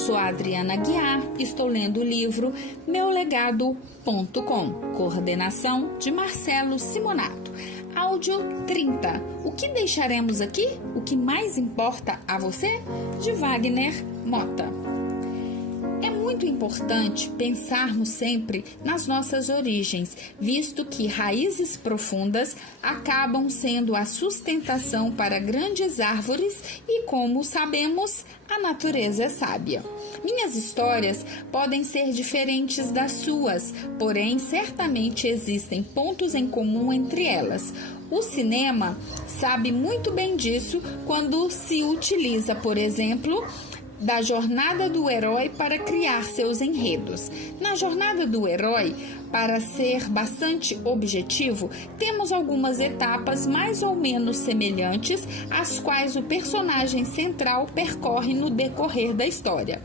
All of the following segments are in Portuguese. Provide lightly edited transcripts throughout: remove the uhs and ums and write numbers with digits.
sou a Adriana Guiar, estou lendo o livro meulegado.com, coordenação de Marcelo Simonato. Áudio 30. O que deixaremos aqui? O que mais importa a você? De Wagner Mota. É muito importante pensarmos sempre nas nossas origens, visto que raízes profundas acabam sendo a sustentação para grandes árvores e, como sabemos, a natureza é sábia. Minhas histórias podem ser diferentes das suas, porém certamente existem pontos em comum entre elas. O cinema sabe muito bem disso quando se utiliza, por exemplo, da jornada do herói para criar seus enredos. Na jornada do herói, para ser bastante objetivo, temos algumas etapas mais ou menos semelhantes, as quais o personagem central percorre no decorrer da história.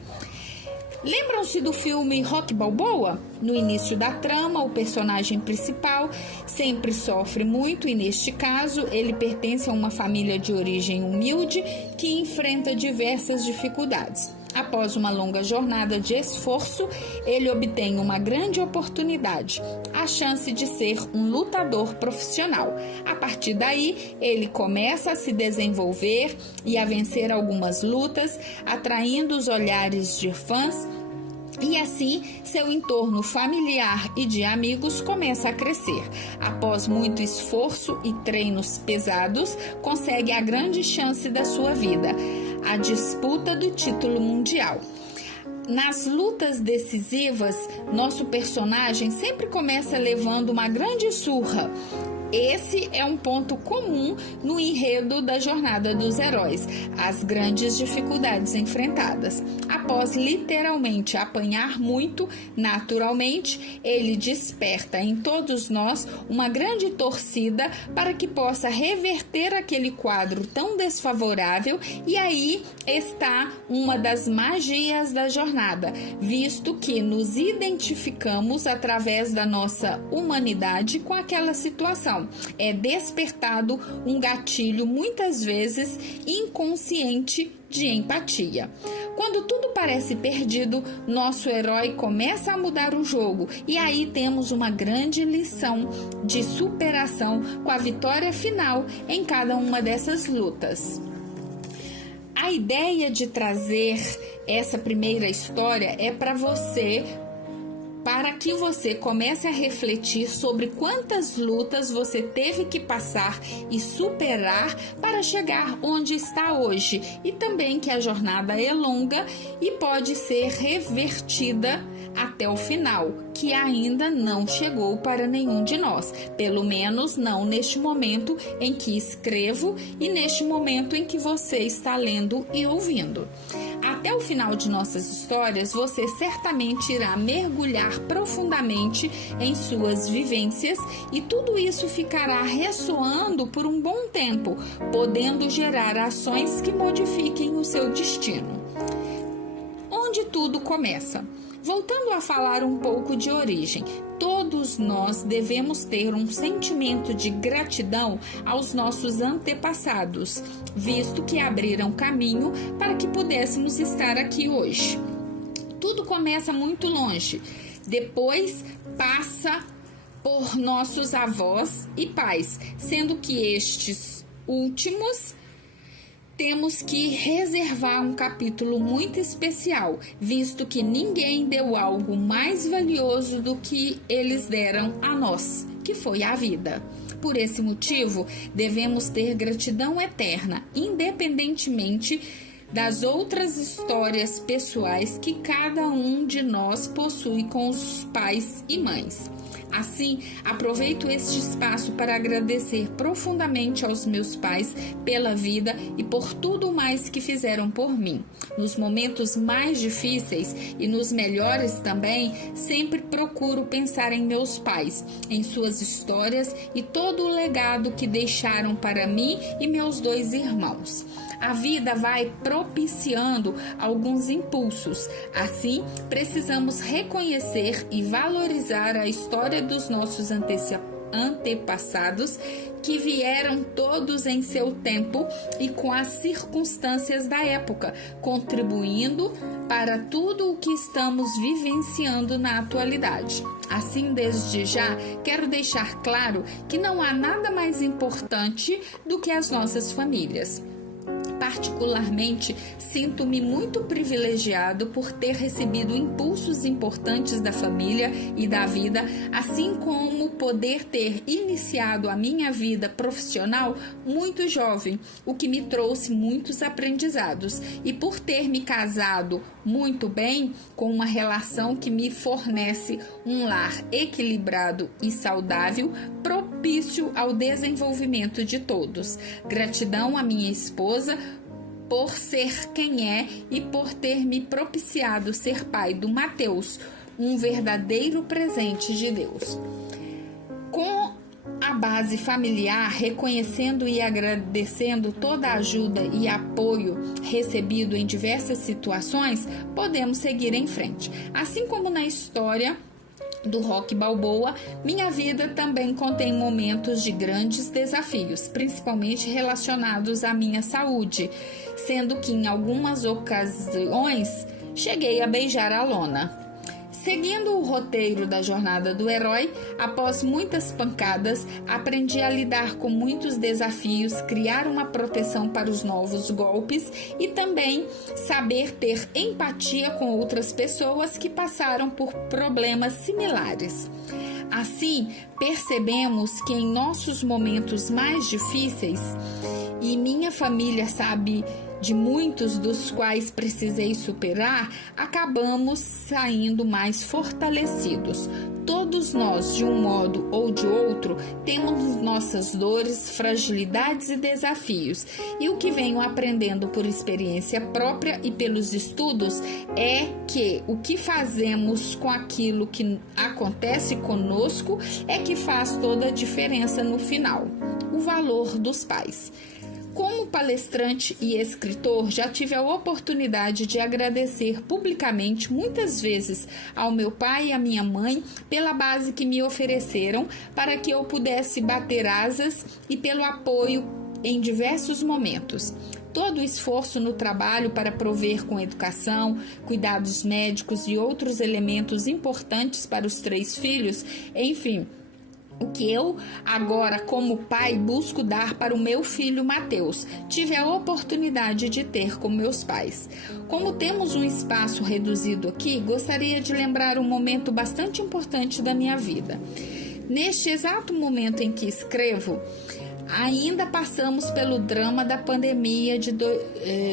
Lembram-se do filme Rocky Balboa? No início da trama, o personagem principal sempre sofre muito e, neste caso, ele pertence a uma família de origem humilde que enfrenta diversas dificuldades. Após uma longa jornada de esforço, ele obtém uma grande oportunidade, a chance de ser um lutador profissional. A partir daí, ele começa a se desenvolver e a vencer algumas lutas, atraindo os olhares de fãs, e assim seu entorno familiar e de amigos começa a crescer. Após muito esforço e treinos pesados, consegue a grande chance da sua vida, a disputa do título mundial. Nas lutas decisivas, nosso personagem sempre começa levando uma grande surra. Esse é um ponto comum no enredo da jornada dos heróis, as grandes dificuldades enfrentadas. Após literalmente apanhar muito, naturalmente, ele desperta em todos nós uma grande torcida para que possa reverter aquele quadro tão desfavorável, e aí está uma das magias da jornada, visto que nos identificamos através da nossa humanidade com aquela situação. É despertado um gatilho, muitas vezes inconsciente, de empatia. Quando tudo parece perdido, nosso herói começa a mudar o jogo, e aí temos uma grande lição de superação com a vitória final em cada uma dessas lutas. A ideia de trazer essa primeira história é para que você comece a refletir sobre quantas lutas você teve que passar e superar para chegar onde está hoje, e também que a jornada é longa e pode ser revertida até o final, que ainda não chegou para nenhum de nós, pelo menos não neste momento em que escrevo e neste momento em que você está lendo e ouvindo. Até o final de nossas histórias, você certamente irá mergulhar profundamente em suas vivências, e tudo isso ficará ressoando por um bom tempo, podendo gerar ações que modifiquem o seu destino. Onde tudo começa? Voltando a falar um pouco de origem, todos nós devemos ter um sentimento de gratidão aos nossos antepassados, visto que abriram caminho para que pudéssemos estar aqui hoje. Tudo começa muito longe, depois passa por nossos avós e pais, sendo que estes últimos temos que reservar um capítulo muito especial, visto que ninguém deu algo mais valioso do que eles deram a nós, que foi a vida. Por esse motivo, devemos ter gratidão eterna, independentemente das outras histórias pessoais que cada um de nós possui com os pais e mães. Assim, aproveito este espaço para agradecer profundamente aos meus pais pela vida e por tudo mais que fizeram por mim. Nos momentos mais difíceis e nos melhores também, sempre procuro pensar em meus pais, em suas histórias e todo o legado que deixaram para mim e meus 2 irmãos. A vida vai propiciando alguns impulsos. Assim, precisamos reconhecer e valorizar a história dos nossos antepassados, que vieram todos em seu tempo e com as circunstâncias da época, contribuindo para tudo o que estamos vivenciando na atualidade. Assim, desde já, quero deixar claro que não há nada mais importante do que as nossas famílias. Particularmente, sinto-me muito privilegiado por ter recebido impulsos importantes da família e da vida, assim como poder ter iniciado a minha vida profissional muito jovem, o que me trouxe muitos aprendizados, e por ter me casado muito bem, com uma relação que me fornece um lar equilibrado e saudável, propício ao desenvolvimento de todos. Gratidão à minha esposa por ser quem é e por ter me propiciado ser pai do Mateus, um verdadeiro presente de Deus. Com a base familiar, reconhecendo e agradecendo toda a ajuda e apoio recebido em diversas situações, podemos seguir em frente. Assim como na história do Rocky Balboa, minha vida também contém momentos de grandes desafios, principalmente relacionados à minha saúde, sendo que em algumas ocasiões cheguei a beijar a lona. Seguindo o roteiro da jornada do herói, após muitas pancadas, aprendi a lidar com muitos desafios, criar uma proteção para os novos golpes e também saber ter empatia com outras pessoas que passaram por problemas similares. Assim, percebemos que em nossos momentos mais difíceis, e minha família sabe de muitos dos quais precisei superar, acabamos saindo mais fortalecidos. Todos nós, de um modo ou de outro, temos nossas dores, fragilidades e desafios. E o que venho aprendendo por experiência própria e pelos estudos é que o que fazemos com aquilo que acontece conosco é que faz toda a diferença no final. O valor dos pais. Como palestrante e escritor, já tive a oportunidade de agradecer publicamente muitas vezes ao meu pai e à minha mãe pela base que me ofereceram para que eu pudesse bater asas e pelo apoio em diversos momentos. Todo o esforço no trabalho para prover com educação, cuidados médicos e outros elementos importantes para os 3 filhos, enfim, o que eu agora, como pai, busco dar para o meu filho Mateus, tive a oportunidade de ter com meus pais. Como temos um espaço reduzido aqui, gostaria de lembrar um momento bastante importante da minha vida. Neste exato momento em que escrevo, ainda passamos pelo drama da pandemia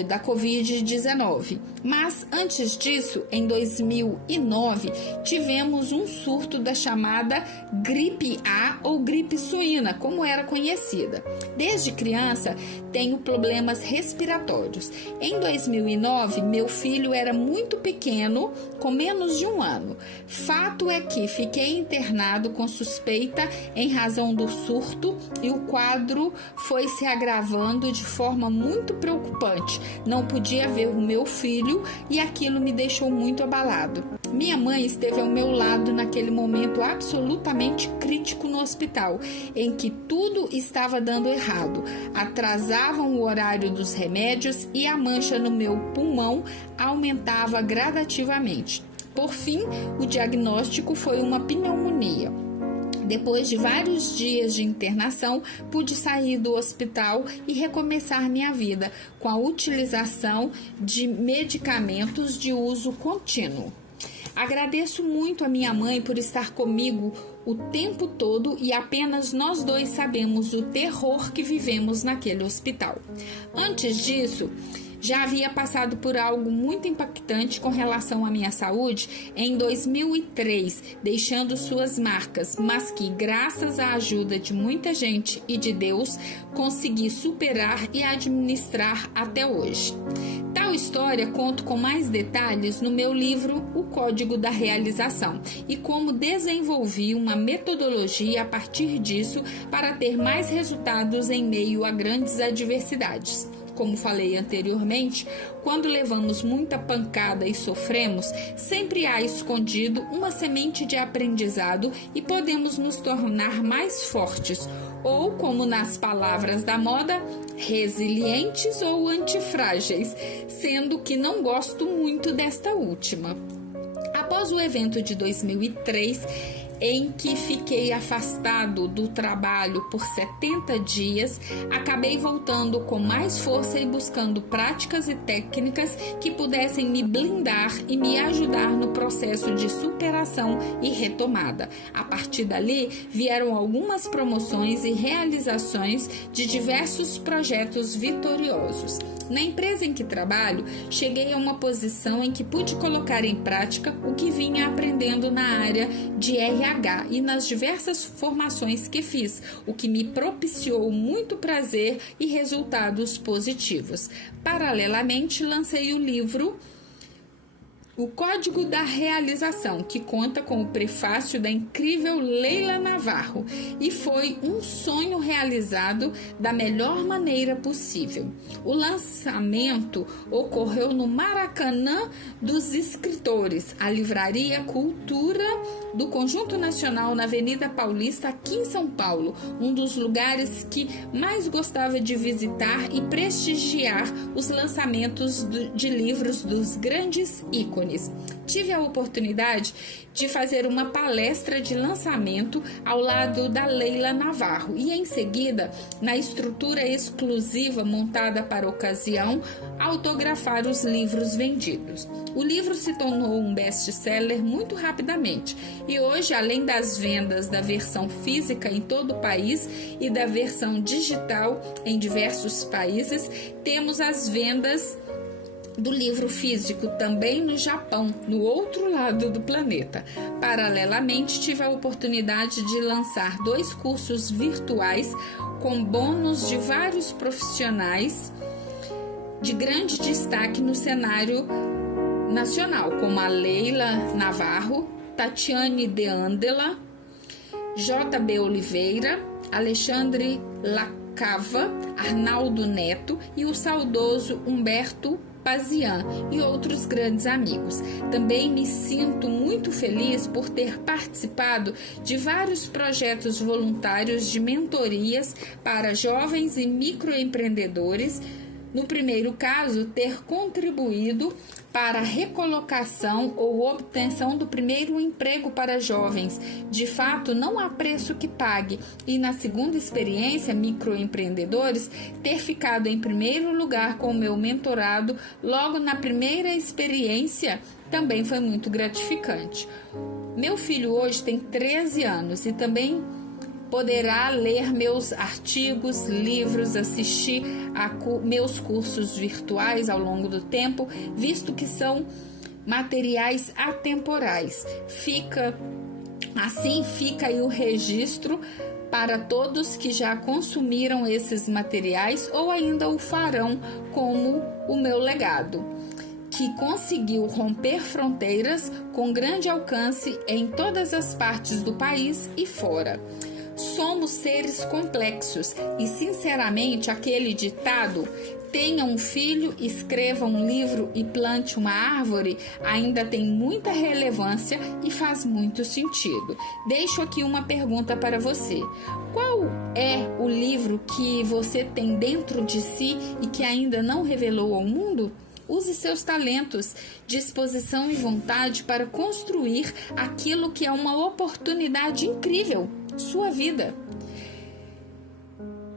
da Covid-19. Mas antes disso, em 2009, tivemos um surto da chamada gripe A ou gripe suína, como era conhecida. Desde criança, tenho problemas respiratórios. Em 2009, meu filho era muito pequeno, com menos de 1 ano. Fato é que fiquei internado com suspeita em razão do surto e o quadro foi se agravando de forma muito preocupante. Não podia ver o meu filho e aquilo me deixou muito abalado. Minha mãe esteve ao meu lado naquele momento absolutamente crítico no hospital, em que tudo estava dando errado. Atrasavam o horário dos remédios e a mancha no meu pulmão aumentava gradativamente. Por fim, o diagnóstico foi uma pneumonia. Depois de vários dias de internação, pude sair do hospital e recomeçar minha vida com a utilização de medicamentos de uso contínuo. Agradeço muito a minha mãe por estar comigo o tempo todo e apenas nós 2 sabemos o terror que vivemos naquele hospital. Antes disso, já havia passado por algo muito impactante com relação à minha saúde em 2003, deixando suas marcas, mas que, graças à ajuda de muita gente e de Deus, consegui superar e administrar até hoje. Tal história conto com mais detalhes no meu livro O Código da Realização e como desenvolvi uma metodologia a partir disso para ter mais resultados em meio a grandes adversidades. Como falei anteriormente, quando levamos muita pancada e sofremos, sempre há escondido uma semente de aprendizado e podemos nos tornar mais fortes, ou, como nas palavras da moda, resilientes ou antifrágeis, sendo que não gosto muito desta última. Após o evento de 2003, em que fiquei afastado do trabalho por 70 dias, acabei voltando com mais força e buscando práticas e técnicas que pudessem me blindar e me ajudar no processo de superação e retomada. A partir dali, vieram algumas promoções e realizações de diversos projetos vitoriosos. Na empresa em que trabalho, cheguei a uma posição em que pude colocar em prática o que vinha aprendendo na área de RH e nas diversas formações que fiz, o que me propiciou muito prazer e resultados positivos. Paralelamente, lancei o livro O Código da Realização, que conta com o prefácio da incrível Leila Navarro, e foi um sonho realizado da melhor maneira possível. O lançamento ocorreu no Maracanã dos Escritores, a Livraria Cultura do Conjunto Nacional na Avenida Paulista, aqui em São Paulo, um dos lugares que mais gostava de visitar e prestigiar os lançamentos de livros dos grandes ícones. Tive a oportunidade de fazer uma palestra de lançamento ao lado da Leila Navarro e, em seguida, na estrutura exclusiva montada para a ocasião, autografar os livros vendidos. O livro se tornou um best-seller muito rapidamente e hoje, além das vendas da versão física em todo o país e da versão digital em diversos países, temos as vendas do livro físico também no Japão, no outro lado do planeta. Paralelamente, tive a oportunidade de lançar 2 cursos virtuais com bônus de vários profissionais de grande destaque no cenário nacional, como a Leila Navarro, Tatiane De Andela, JB Oliveira, Alexandre Lacava, Arnaldo Neto e o saudoso Humberto Pazian e outros grandes amigos. Também me sinto muito feliz por ter participado de vários projetos voluntários de mentorias para jovens e microempreendedores. No primeiro caso, ter contribuído para a recolocação ou obtenção do primeiro emprego para jovens. De fato, não há preço que pague. E na segunda experiência, microempreendedores, ter ficado em primeiro lugar com o meu mentorado logo na primeira experiência também foi muito gratificante. Meu filho hoje tem 13 anos e também poderá ler meus artigos, livros, assistir a meus cursos virtuais ao longo do tempo, visto que são materiais atemporais. Fica aí o registro para todos que já consumiram esses materiais ou ainda o farão, como o meu legado, que conseguiu romper fronteiras com grande alcance em todas as partes do país e fora. Somos seres complexos e, sinceramente, aquele ditado "tenha um filho, escreva um livro e plante uma árvore" ainda tem muita relevância e faz muito sentido. Deixo aqui uma pergunta para você. Qual é o livro que você tem dentro de si e que ainda não revelou ao mundo? Use seus talentos, disposição e vontade para construir aquilo que é uma oportunidade incrível, sua vida.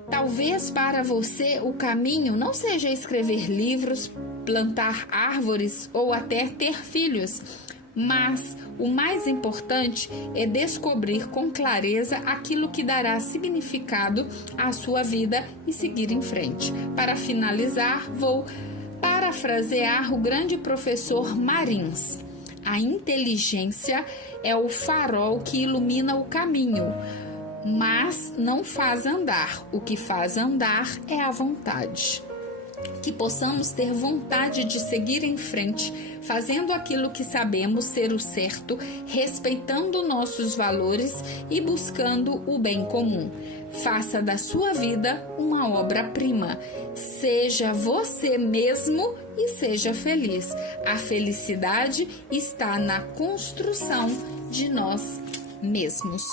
Talvez para você o caminho não seja escrever livros, plantar árvores ou até ter filhos, mas o mais importante é descobrir com clareza aquilo que dará significado à sua vida e seguir em frente. Para finalizar, vou parafrasear o grande professor Marins. A inteligência é o farol que ilumina o caminho, mas não faz andar. O que faz andar é a vontade. que possamos ter vontade de seguir em frente, fazendo aquilo que sabemos ser o certo, respeitando nossos valores e buscando o bem comum. Faça da sua vida uma obra-prima. Seja você mesmo e seja feliz. A felicidade está na construção de nós mesmos.